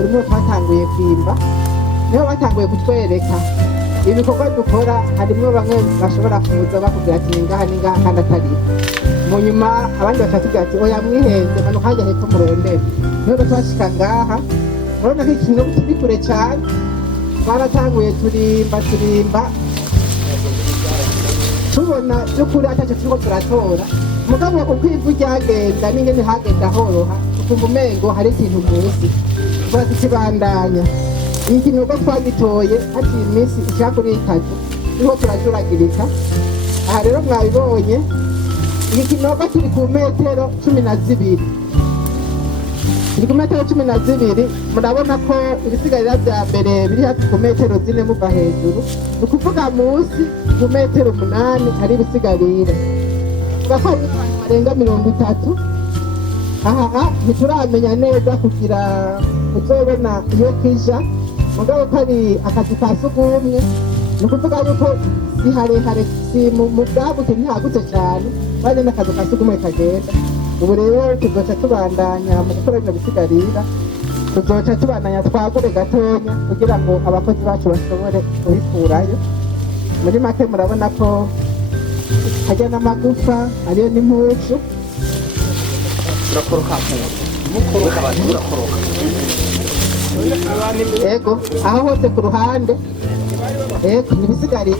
haruguru niho twatanguye kwimba, niho batanguye kutwereka ibikorwa dukora. Harimwo bamwe bashobora kuza bakubwira ati ni ngaha kandi atari mu nyuma, abandi bakatubwira ati oya mwihenze manuka hajya hepfo murondere. Niho twashika ngaha, murabona ko ikintu kiri kure cyane. Twaratanguye turimba tubona by'ukuri atacyo turiko turatora, mugabo uko ivu ryagenda n'ingene hagenda horoha, ukumva umengo hari ikintu munsi turakibandanya. Iki kintu uko twagitoye haciye iminsi ishaka kuri 3 niho turajuragirika. Aha rero mwabibonye, iki kinogo kiri ku metero 12, kiri ku metero 12. Murabona ko ibisigarira bya mbere biri hafi ku metero 4 muva hejuru, ni ukuvuga munsi ku metero 8 hari ibisigarira. Tuvuga ko hari abantu barenga 30. Aha ntituramenya neza kugira uzobona iyo kija, mugabo ko ari akazi ka sugumwe, ni ukuvuga yuko si harehare, si mu bwagutse ntihagutse cyane, bane n'akazi ka sugumwe kagenda. Ubu rero tuzoca tubandanya mu gukora bino bisigarira, tuzoca tubandanya twagure gatonya kugira ngo abakozi bacu bashobore kubikurayo. Muri make murabona ko hajya n'amagufa, hariyo n'impuzu. Ego, aho hose ku ruhande, ego ni ibisigarira.